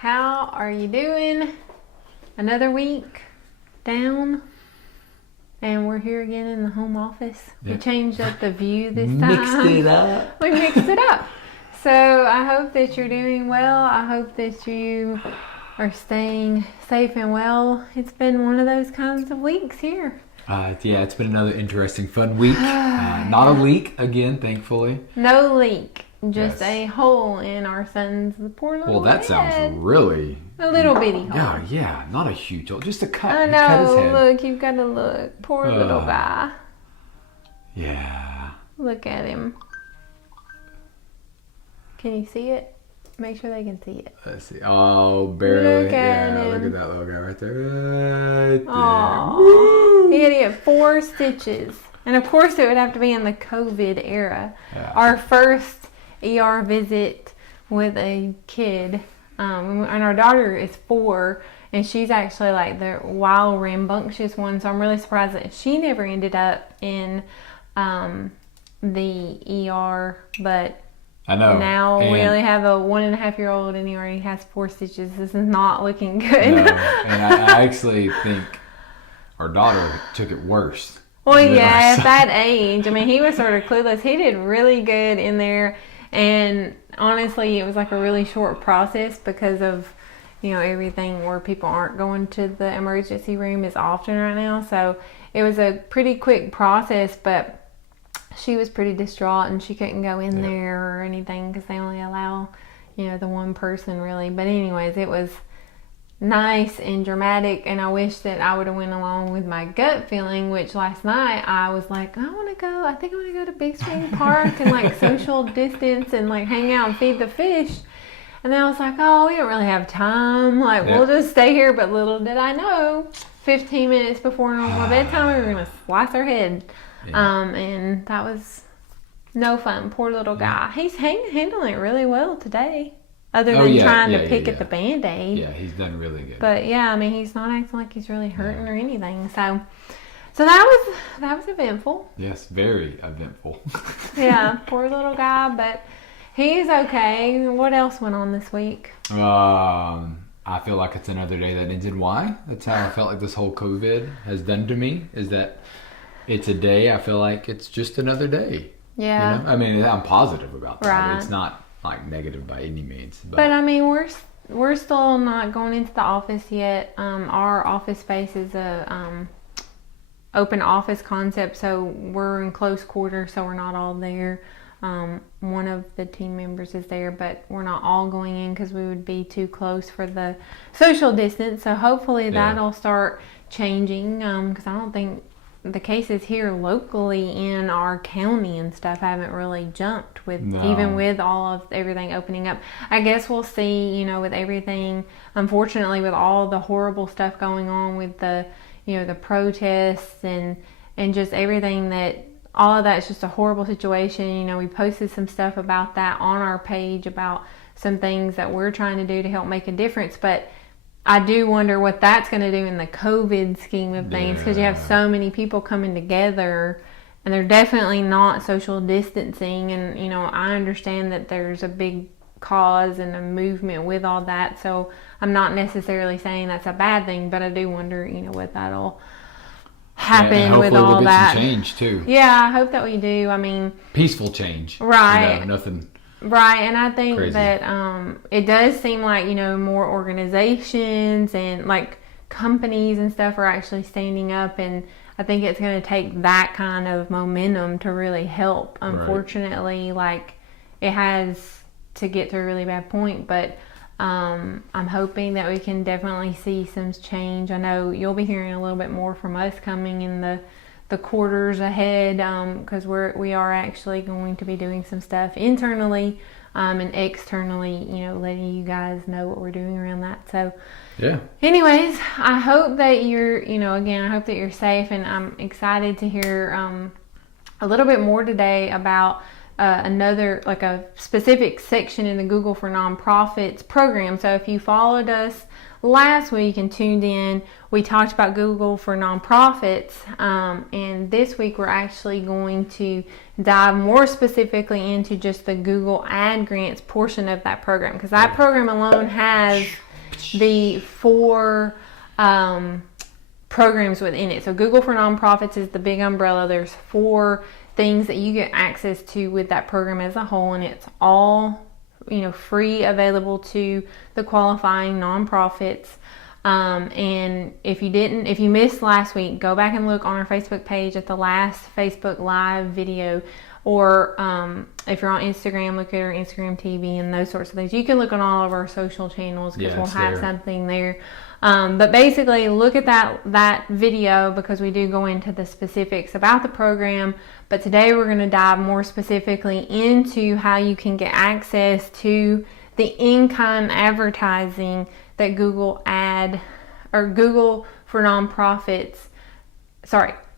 How are you doing? Another week down, and we're here again in the home office. Yeah. We changed up the view this time. Mixed it up. We mixed it up. So I hope that you're doing well. I hope that you are staying safe and well. It's been one of those kinds of weeks here. Yeah, it's been another interesting, fun week. Not a leak again, thankfully. No leak. Just Yes. a hole in our son's poor little Well, that head. sounds really... A little bitty hole. Yeah, not a huge hole, just a cut. I He cut his know. head. Look, you've got to look. Poor little guy. Yeah. Look at him. Can you see it? Make sure they can see it. Let's see. Oh, barely. Look at Look him. at that little guy right there. Right there. Aw. Woo! He had to get 4 stitches. And of course it would have to be in the COVID era. Yeah. Our first ER visit with a kid. And our daughter is 4. And she's actually like the wild, rambunctious one. So I'm really surprised that she never ended up in the ER. But I know. now And- we only have a 1.5-year-old and he already has 4 stitches. This is not looking good. No, and I actually think our daughter took it worse. Well, than yeah, our at son. that age, I mean, he was sort of clueless. He did really good in there, and honestly, it was like a really short process because of, you know, everything where people aren't going to the emergency room as often right now. So it was a pretty quick process, but she was pretty distraught, and she couldn't go in there or anything because they only allow, you know, the one person really. But anyways, it was nice and dramatic, and I wish that I would have went along with my gut feeling, which last night I was like, I think I want to go to Big Spring Park and like social distance and like hang out and feed the fish. And then I was like, oh, we don't really have time, like we'll just stay here. But little did I know, 15 minutes before normal bedtime we were gonna slice her head. And that was no fun. Poor little guy. He's handling it really well today. Other than trying to pick at the Band-Aid. Yeah, he's done really good. But yeah, I mean, he's not acting like he's really hurting or anything. So that was eventful. Yes, very eventful. Yeah, poor little guy, but he's okay. What else went on this week? I feel like it's another day that ends in Y. That's how I felt like this whole COVID has done to me, is that it's a day, I feel like it's just another day. Yeah. You know? I mean, I'm positive about that. Right. It's not like negative by any means. But I mean, we're still not going into the office yet. Our office space is a open office concept, so we're in close quarters, so we're not all there. One of the team members is there, but we're not all going in because we would be too close for the social distance. So hopefully that'll start changing, because I don't think the cases here locally in our county and stuff haven't really jumped with even with all of everything opening up. I guess we'll see, you know, with everything, unfortunately, with all the horrible stuff going on with the, you know, the protests and just everything, that all of that's just a horrible situation. You know, we posted some stuff about that on our page about some things that we're trying to do to help make a difference, but I do wonder what that's going to do in the COVID scheme of things, because you have so many people coming together and they're definitely not social distancing. And, you know, I understand that there's a big cause and a movement with all that. So I'm not necessarily saying that's a bad thing, but I do wonder, you know, what that'll happen with all we'll get that. some change too. Yeah, I hope that we do. I mean, Peaceful change. Right. You know, nothing. Right, and I think Crazy. that it does seem like, you know, more organizations and like companies and stuff are actually standing up, and I think it's going to take that kind of momentum to really help. Unfortunately, like it has to get to a really bad point, but I'm hoping that we can definitely see some change. I know you'll be hearing a little bit more from us coming in the quarters ahead, because we are actually going to be doing some stuff internally and externally, you know, letting you guys know what we're doing around that. So anyways, I hope that you're, you know, again, I hope that you're safe, and I'm excited to hear a little bit more today about another, like a specific section in the Google for Nonprofits program. So if you followed us last week and tuned in, we talked about Google for Nonprofits, and this week we're actually going to dive more specifically into just the Google Ad Grants portion of that program, because that program alone has the 4 programs within it. So Google for Nonprofits is the big umbrella. There's 4 things that you get access to with that program as a whole, and it's all free, available to the qualifying nonprofits. And if you missed last week, go back and look on our Facebook page at the last Facebook Live video, or if you're on Instagram, look at our Instagram TV and those sorts of things. You can look on all of our social channels because we'll have something there. But basically, look at that video because we do go into the specifics about the program. But today we're going to dive more specifically into how you can get access to the in-kind advertising that Google for Nonprofits,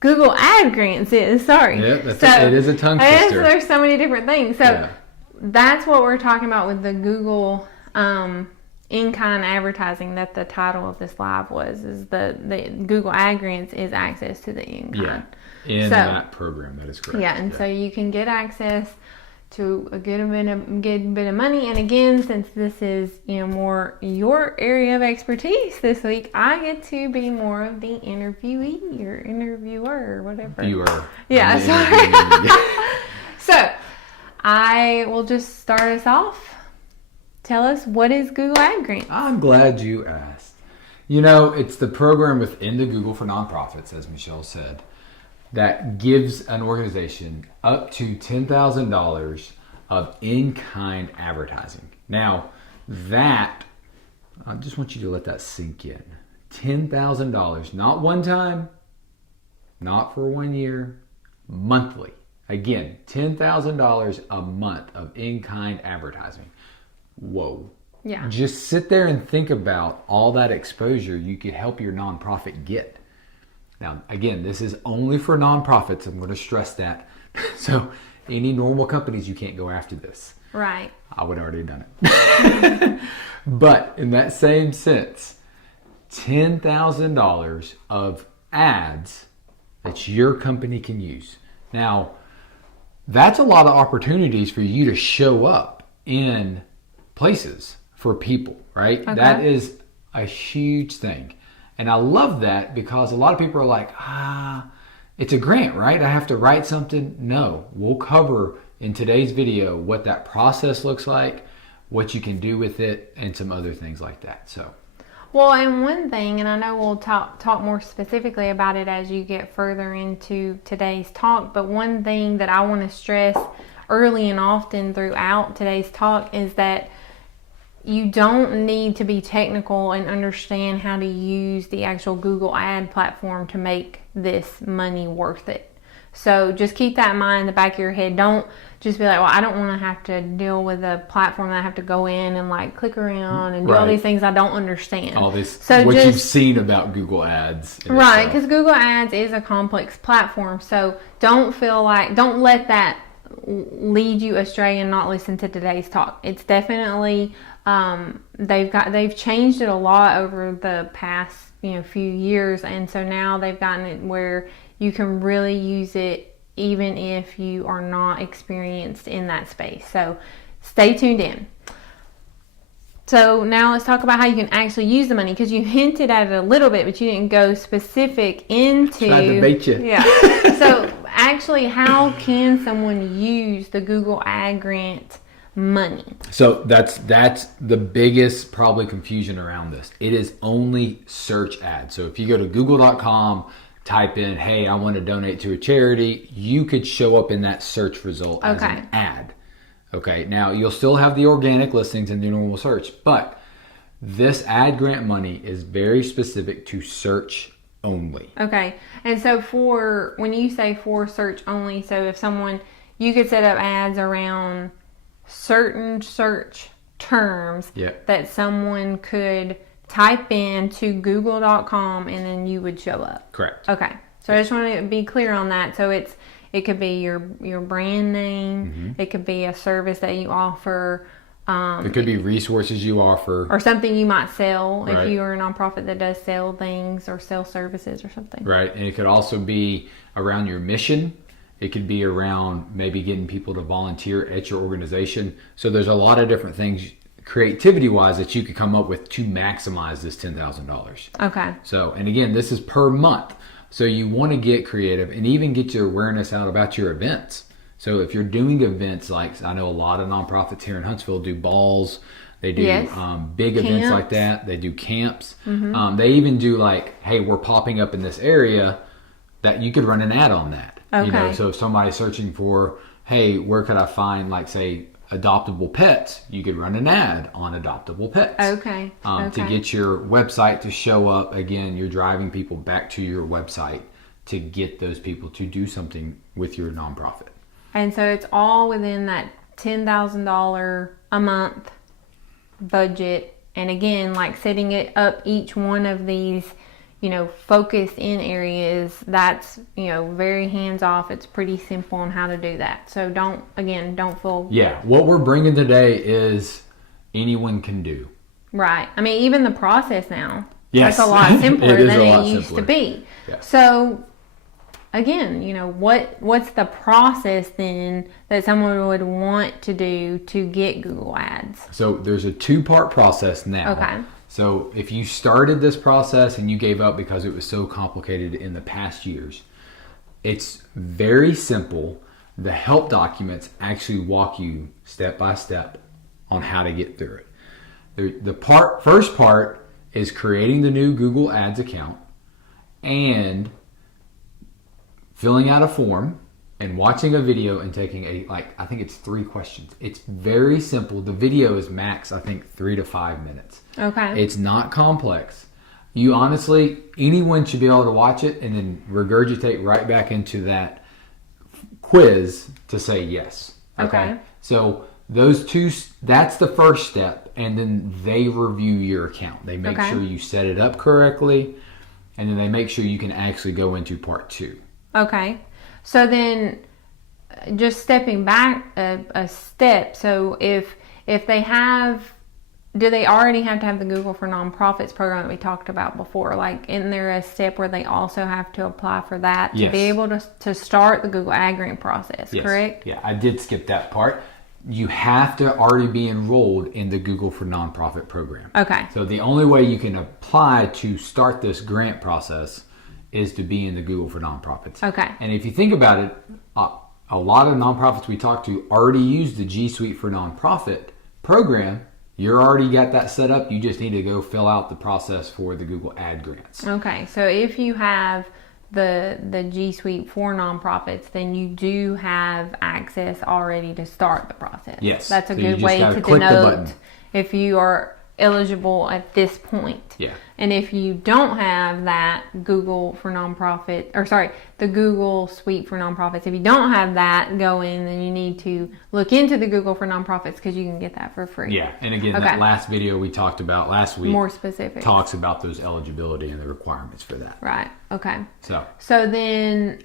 Google Ad Grants is. It is a tongue twister. There's so many different things. So that's what we're talking about with the Google in-kind advertising. That the title of this live is the Google Ad Grants is access to the in-kind. In that program, that is correct. And so you can get access to a good bit of money. And again, since this is more your area of expertise this week, I get to be more of the interviewee or interviewer or whatever. Viewer. Yeah, sorry. So I will just start us off. Tell us, what is Google Ad Grants? I'm glad you asked. It's the program within the Google for Nonprofits, as Michelle said, that gives an organization up to $10,000 of in-kind advertising. Now, I just want you to let that sink in. $10,000, not one time, not for 1 year, monthly. Again, $10,000 a month of in-kind advertising. Whoa. Yeah. Just sit there and think about all that exposure you could help your nonprofit get. Now, again, this is only for nonprofits. I'm going to stress that. So, any normal companies, you can't go after this. Right. I would have already done it. But in that same sense, $10,000 of ads that your company can use. Now, that's a lot of opportunities for you to show up in places for people, right? Okay. That is a huge thing. And I love that because a lot of people are like, it's a grant, right? I have to write something. No, we'll cover in today's video what that process looks like, what you can do with it, and some other things like that. So, well, and one thing, and I know we'll talk more specifically about it as you get further into today's talk, but one thing that I want to stress early and often throughout today's talk is that you don't need to be technical and understand how to use the actual Google ad platform to make this money worth it. So just keep that in mind in the back of your head. Don't just be like, well, I don't want to have to deal with a platform that I have to go in and click around and do all these things I don't understand. All this, so you've seen about Google Ads. Right, because Google Ads is a complex platform. So don't let that lead you astray and not listen to today's talk. It's definitely they've changed it a lot over the past few years, and so now they've gotten it where you can really use it even if you are not experienced in that space. So stay tuned in. So now let's talk about how you can actually use the money, because you hinted at it a little bit, but you didn't go specific into. Tried to bait you. Yeah. So actually, how can someone use the Google Ad Grant money? So that's the biggest probably confusion around this. It is only search ads. So if you go to google.com, type in, hey, I want to donate to a charity, you could show up in that search result as an ad. Okay, now you'll still have the organic listings in the normal search, but this ad grant money is very specific to search only. Okay, and so when you say for search only, so if you could set up ads around certain search terms that someone could type in to google.com and then you would show up. Correct. Okay, so I just want to be clear on that. So it could be your brand name, it could be a service that you offer, it could be resources you offer, or something you might sell if you are a nonprofit that does sell things or sell services or something. Right, and it could also be around your mission. It could be around maybe getting people to volunteer at your organization. So there's a lot of different things creativity wise that you could come up with to maximize this $10,000. Okay. So, and again, this is per month. So you want to get creative and even get your awareness out about your events. So if you're doing events, like I know a lot of nonprofits here in Huntsville do balls, they do big events like that. They do camps. They even do like, hey, we're popping up in this area, that you could run an ad on that. Okay. You know, so if somebody's searching for, hey, where could I find, like, say, adoptable pets, you could run an ad on adoptable pets. Okay. To get your website to show up. Again, you're driving people back to your website to get those people to do something with your nonprofit. And so it's all within that $10,000 a month budget. And again, like setting it up, each one of these, you know, focus in areas, that's, you know, very hands off. It's pretty simple on how to do that. So don't feel. Yeah. What we're bringing today is anyone can do. Right. I mean, even the process now. Yes. That's a lot simpler than it used simpler. to be. Yeah. So again, you know, what's the process then that someone would want to do to get Google Ads? So there's a 2-part process now. Okay. So if you started this process and you gave up because it was so complicated in the past years, it's very simple. The help documents actually walk you step by step on how to get through it. The first part is creating the new Google Ads account and filling out a form and watching a video and taking I think it's 3 questions. It's very simple. The video is max, I think, 3 to 5 minutes. Okay. It's not complex. You honestly, anyone should be able to watch it and then regurgitate right back into that quiz to say yes. Okay. So those 2, that's the first step, and then they review your account. They make sure you set it up correctly, and then they make sure you can actually go into part 2. Okay. So then just stepping back a step. So if they have, do they already have to have the Google for Nonprofits program that we talked about before? Like, isn't there a step where they also have to apply for that to be able to start the Google Ad Grant process, correct? Yeah, I did skip that part. You have to already be enrolled in the Google for Nonprofit program. Okay. So the only way you can apply to start this grant process is to be in the Google for Nonprofits. Okay. And if you think about it, a lot of nonprofits we talk to already use the G Suite for Nonprofit program. You're already got that set up. You just need to go fill out the process for the Google Ad Grants. Okay. So if you have the G Suite for Nonprofits, then you do have access already to start the process. Yes. That's a So you good just way gotta to click the denote button. if you are eligible at this point. Yeah. And if you don't have that Google for Nonprofit, the Google Suite for Nonprofits, if you don't have that going, then you need to look into the Google for Nonprofits because you can get that for free. Yeah. And again, that last video we talked about last week more specific talks about those eligibility and the requirements for that. Right. Okay. So then,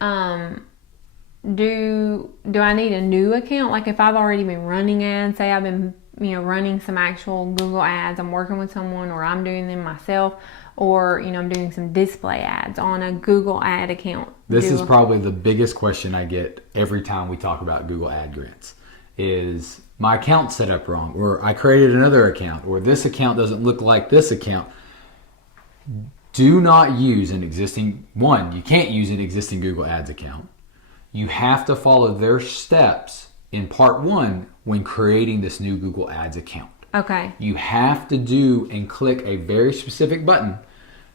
do I need a new account? Like if I've already been running ads, say I've been running some actual Google ads, I'm working with someone, or I'm doing them myself, or I'm doing some display ads on a Google ad account. This is probably the biggest question I get every time we talk about Google Ad Grants is my account set up wrong, or I created another account, or this account doesn't look like this account. Do not use you can't use an existing Google Ads account. You have to follow their steps in part 1 when creating this new Google Ads account. Okay. You have to do and click a very specific button.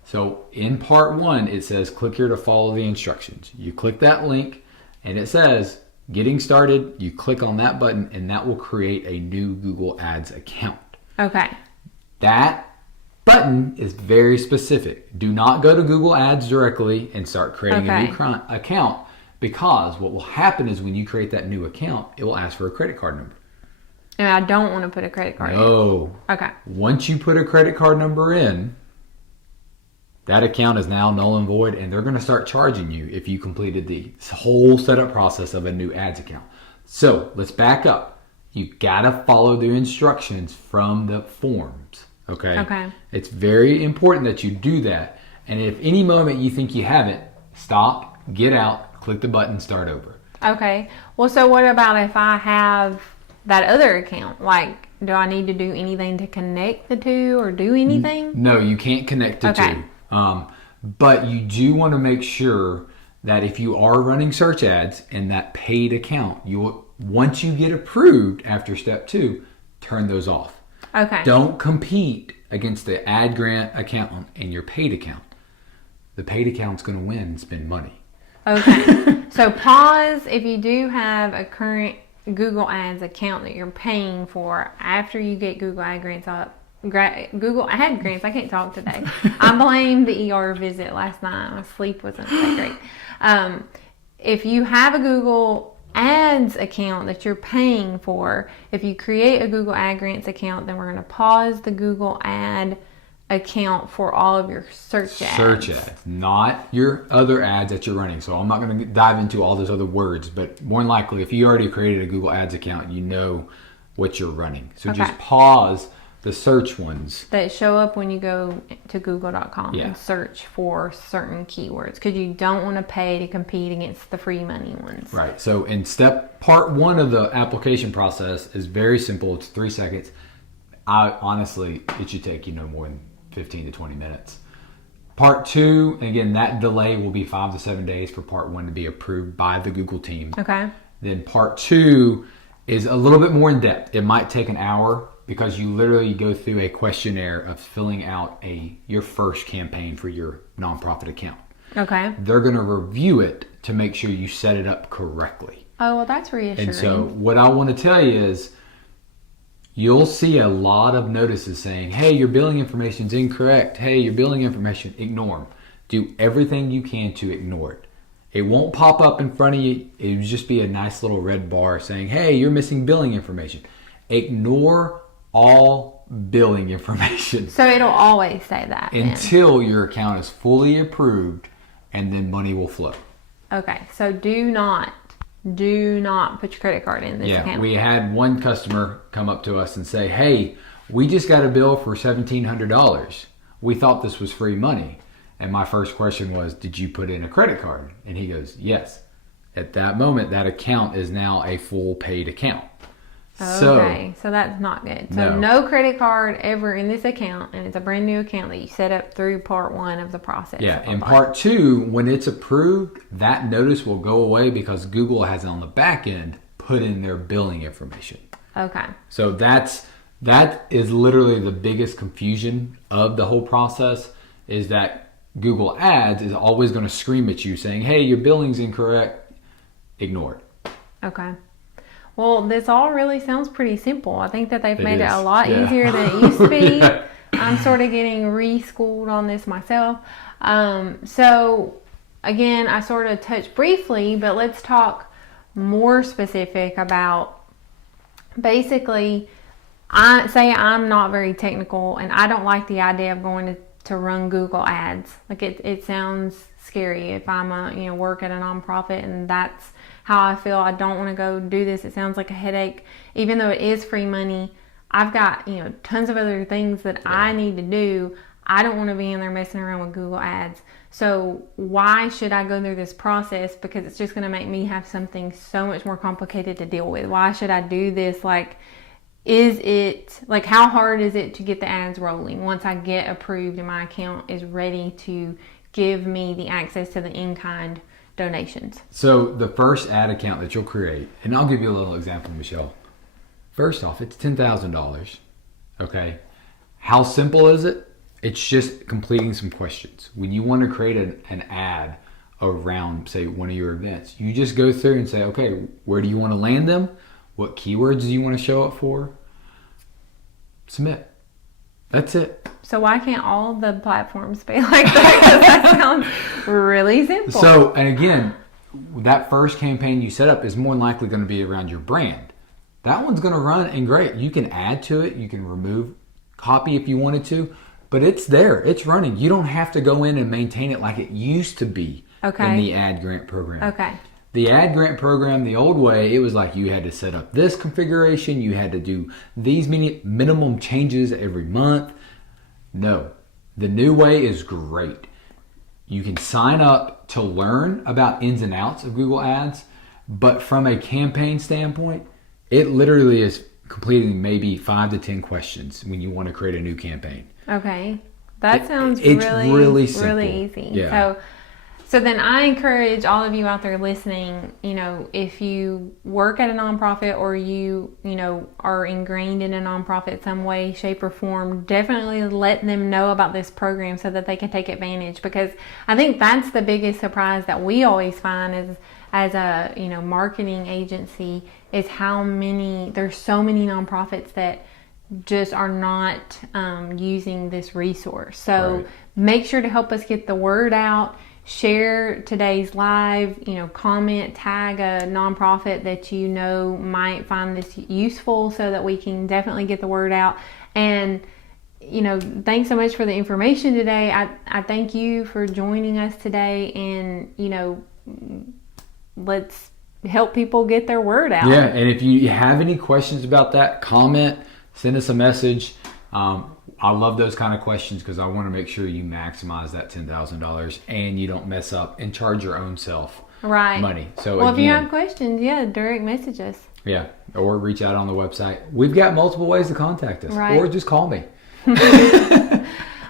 So in part 1, it says click here to follow the instructions. You click that link and it says getting started. You click on that button and that will create a new Google Ads account. Okay. That button is very specific. Do not go to Google Ads directly and start creating a new account, because what will happen is when you create that new account, it will ask for a credit card number. And I don't want to put a credit card in. No. Okay. Once you put a credit card number in, that account is now null and void, and they're going to start charging you if you completed the whole setup process of a new ads account. So let's back up. You got to follow the instructions from the forms. Okay? Okay. It's very important that you do that. And if any moment you think you haven't, stop, get out, click the button, start over. Okay. Well, so what about if I have that other account? Like, do I need to do anything to connect the two or do anything? No, you can't connect the Okay. two. But you do want to make sure that if you are running search ads in that paid account, once you get approved after step 2, turn those off. Okay. Don't compete against the ad grant account and your paid account. The paid account's going to win and spend money. Okay. So pause if you do have a current Google Ads account that you're paying for after you get Google Ad Grants up. Google Ad Grants. I can't talk today. I blame the ER visit last night. My sleep wasn't that great. If you have a Google Ads account that you're paying for, if you create a Google Ad Grants account, then we're going to pause the Google Ad account for all of your search ads. Search ads, not your other ads that you're running. So I'm not going to dive into all those other words, but more than likely, if you already created a Google Ads account, you know what you're running. So Okay. just pause the search ones. That show up when you go to google.com Yeah. and search for certain keywords, because you don't want to pay to compete against the free money ones. Right. So in part 1 of the application process is very simple. It's 3 seconds. Honestly, it should take you no more than 15 to 20 minutes. Part 2, again, that delay will be 5 to 7 days for part 1 to be approved by the Google team. Okay. Then part 2 is a little bit more in depth. It might take an hour because you literally go through a questionnaire of filling out your first campaign for your nonprofit account. Okay. They're going to review it to make sure you set it up correctly. Oh, well, that's reassuring. And so what I want to tell you is you'll see a lot of notices saying, hey, your billing information is incorrect. Hey, your billing information, ignore them. Do everything you can to ignore it. It won't pop up in front of you. It would just be a nice little red bar saying, hey, you're missing billing information. Ignore all billing information So it'll always say that then. until your account is fully approved, and then money will flow. Okay. So do not put your credit card in this account. We had one customer come up to us and say, hey, we just got a bill for $1,700. We thought this was free money. And my first question was, did you put in a credit card? And he goes, yes. At that moment, that account is now a full paid account. Okay, so that's not good. So no credit card ever in this account, and it's a brand new account that you set up through part 1 of the process. Yeah, in part 2, when it's approved, that notice will go away because Google has on the back end put in their billing information. Okay. So that is literally the biggest confusion of the whole process, is that Google Ads is always going to scream at you saying, hey, your billing's incorrect. Ignore it. Okay. Well, this all really sounds pretty simple. I think that they've made it a is, lot yeah. easier than it used to be. Yeah. I'm sort of getting re-schooled on this myself. So, again, I sort of touched briefly, but let's talk more specific about basically, I'm not very technical and I don't like the idea of going to run Google Ads. Like it sounds scary if I'm work at a nonprofit and that's how I feel. I don't want to go do this. It sounds like a headache. Even though it is free money, I've got, tons of other things that I need to do. I don't want to be in there messing around with Google Ads. So why should I go through this process? Because it's just going to make me have something so much more complicated to deal with. Why should I do this? How hard is it to get the ads rolling once I get approved and my account is ready to give me the access to the in-kind donations? So the first ad account that you'll create, and I'll give you a little example, Michelle. First off, it's $10,000. Okay. How simple is it? It's just completing some questions. When you want to create an ad around, say, one of your events, you just go through and say, okay, where do you want to land them? What keywords do you want to show up for? Submit. That's it. So why can't all the platforms be like that? Because that sounds really simple. So, and again, that first campaign you set up is more than likely going to be around your brand. That one's going to run and great. You can add to it. You can remove copy if you wanted to, but it's there. It's running. You don't have to go in and maintain it like it used to be in the ad grant program. Okay. The ad grant program, the old way, it was like you had to set up this configuration. You had to do these minimum changes every month. No, the new way is great. You can sign up to learn about ins and outs of Google Ads, but from a campaign standpoint, It literally is completing maybe 5 to 10 questions when you want to create a new campaign. Okay. That sounds It's really, really simple. really easy. Yeah. So then I encourage all of you out there listening, if you work at a nonprofit or you are ingrained in a nonprofit some way, shape, or form, definitely let them know about this program so that they can take advantage. Because I think that's the biggest surprise that we always find is as a marketing agency is there's so many nonprofits that just are not using this resource. So Right. make sure to help us get the word out. Share today's live, comment, tag a nonprofit that might find this useful so that we can definitely get the word out. And, thanks so much for the information today. I thank you for joining us today, and, let's help people get their word out. Yeah, and if you have any questions about that, comment, send us a message. I love those kind of questions because I want to make sure you maximize that $10,000 and you don't mess up and charge your own self money. So well, again, if you have questions, direct message us. Yeah, or reach out on the website. We've got multiple ways to contact us, Right. or just call me.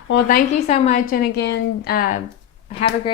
Well, thank you so much, and again, have a great